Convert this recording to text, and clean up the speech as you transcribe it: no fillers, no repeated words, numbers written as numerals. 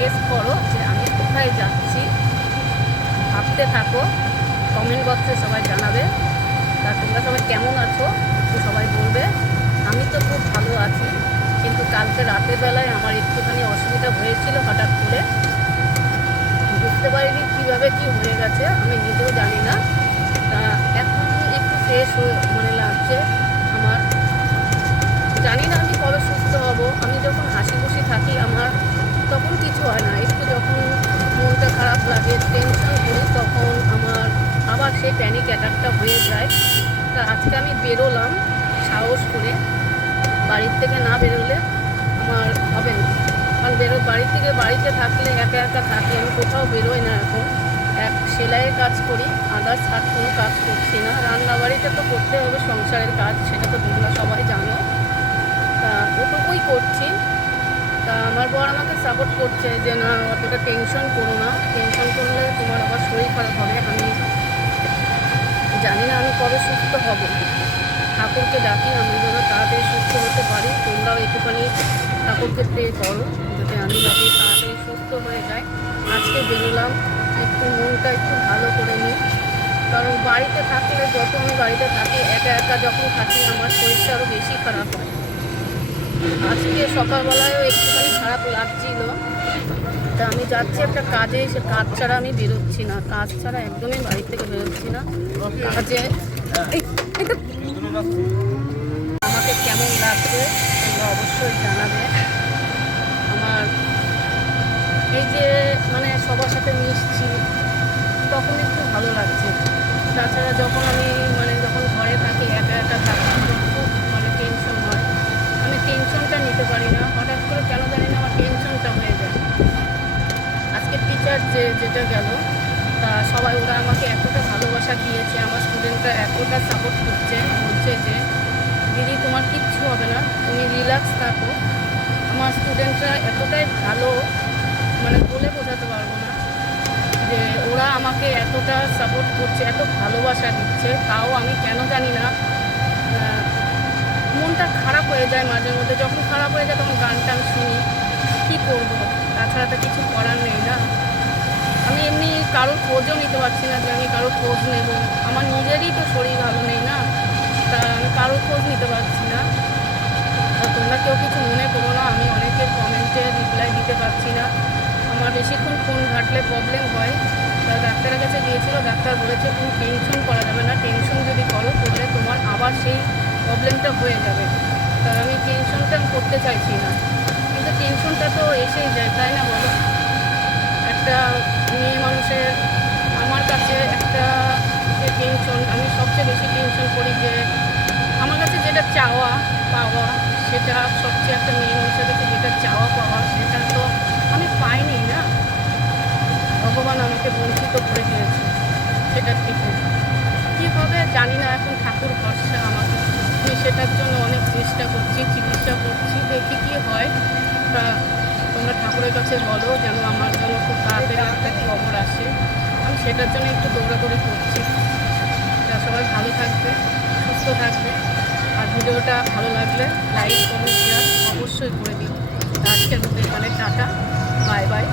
Guess করো যে আমি কোথায় যাচ্ছি, ভাবতে থাকো, কমেন্ট বক্সে সবাই জানাবে। তা তোমরা সবাই কেমন আছো একটু সবাই বলবে। আমি তো খুব ভালো আছি, কিন্তু কালকে রাতের বেলায় আমার একটুখানি অসুবিধা হয়েছিল, হঠাৎ করে বুঝতে পারিনি কীভাবে কি হয়ে গেছে, আমি নিজেও জানি না। তা এখন একটু ফ্রেশ মানে লাগছে আমার। জানি না আমি কবে সুস্থ হব। আমি যখন হাসি খুশি থাকি আমার তখন কিছু হয় না, একটু যখন মনটা খারাপ লাগে, টেনশন করি, তখন আমার আবার সেই প্যানিক অ্যাটাকটা হয়ে যায়। তা আজকে আমি বেরোলাম সাহস করে, বাড়ির থেকে না বেরোলে আমার হবে না। কারণ বাড়ি থেকে বাড়িতে থাকলে একা একা থাকি, আমি কোথাও বেরোই না এখন। এক সেলাইয়ের কাজ করি, আদার্স আর কোনো কাজ করছি না। রান্নাবাড়িটা তো করতে হবে, সংসারের কাজ, সেটা তো তোমরা সবাই জানো। তা ওটুকুই করছি। তা আমার বর আমাকে সাপোর্ট করছে যে না অতটা টেনশন করো না, টেনশন করলে তোমার আবার শরীর খারাপ হবে। আমি জানি না আমি কবে সুস্থ হব, ঠাকুরকে ডাকি আমি যেন তাড়াতাড়ি সুস্থ হতে পারি। তোমরাও একটুখানি ঠাকুরকে প্রে করো যাতে আমি যাতে তাড়াতাড়ি সুস্থ হয়ে যাই। আজকে বেরোলাম একটু মনটা একটু ভালো করে নিই, কারণ বাড়িতে থাকলে যত আমি বাড়িতে থাকি একা একা যখন থাকি আমার শরীরটা আরও বেশি খারাপ হয়। আজকে সকালবেলায়ও একটুখানি খারাপ লাগছিল। তা আমি যাচ্ছি একটা কাজে, সে কাজ ছাড়া আমি বেরোচ্ছি না, কাজ ছাড়া একদমই বাড়ি থেকে বেরোচ্ছি না। কাজে আমাকে কেমন লাগছে তোমরা অবশ্যই জানাবে। আমার এই যে মানে সবার সাথে মিশছি তখন একটু ভালো লাগছে। তাছাড়া যখন আমি যখন ঘরে থাকি একা একা থাকি খুব টেনশন হয়, আমি টেনশনটা নিতে পারি না। হঠাৎ করে কেন জানি না আমার টেনশনটা হয়ে যায়। আজকে টিচার যেটা গেল, তা সবাই ওরা আমাকে এতটা ভালোবাসা দিয়েছে, আমার স্টুডেন্টরা এতটা সাপোর্ট করছে, বলছে যে দিদি তোমার কিচ্ছু হবে না, তুমি রিল্যাক্স থাকো। আমার স্টুডেন্টরা এতটাই ভালো, বলে বোঝাতে পারবো না যে ওরা আমাকে এতটা সাপোর্ট করছে, এত ভালোবাসা দিচ্ছে। তাও আমি কেন জানি না মনটা খারাপ হয়ে যায় মাঝে মধ্যে। যখন খারাপ হয়ে যায় তখন গান টান শুনি, কী করবো, তাছাড়া তো কিছু করার নেই না। আমি এমনি কারোর খোঁজও নিতে পারছি না যে আমি কারোর খোঁজ নেব, আমার নিজেরই তো শরীর ভালো নেই না, তা আমি কারোর খোঁজ নিতে পারছি না। তা তোমরা কেউ কিছু মনে করো না, আমি অনেকের কমেন্টে রিপ্লাই দিতে পারছি না, আমার বেশিক্ষণ ফোন ঘাটলে প্রবলেম হয়। তা ডাক্তারের কাছে গিয়েছিল, ডাক্তার বলেছে তুমি টেনশন করা যাবে না, টেনশন যদি করো তাহলে তোমার আবার সেই প্রবলেমটা হয়ে যাবে। তা আমি টেনশনটা করতে চাইছি না, কিন্তু টেনশনটা তো এসেই যায়, তাই না বলো? একটা মেয়ে মানুষের আমার কাছে একটা যে টেনশন, আমি সবচেয়ে বেশি টেনশন করি যে আমার কাছে যেটা চাওয়া পাওয়া, সেটা সবচেয়ে একটা মেয়ে মানুষের কাছে যেটা চাওয়া পাওয়া সেটা তো আমি পাইনি না, ভগবান আমাকে বঞ্চিত করে দিয়েছে। সেটা ঠিক কী হবে জানি না, এখন ঠাকুর ভরসা আমাকে। আমি সেটার জন্য অনেক চেষ্টা করছি, চিকিৎসা করছি, দেখি কী হয়। তা তোমরা ঠাকুরের কাছে বলো যেন আমার জন্য খুব তাড়াতাড়ি একটা খবর আসে, আমি সেটার জন্য একটু দৌড়াদৌড়ি করছি। তা সবাই ভালো থাকবে, সুস্থ থাকবে, আর ভিডিওটা ভালো লাগলে লাইক কমেন্ট শেয়ার অবশ্যই করে দিও। আজকের মতো এখানে টাটা, বাই বাই।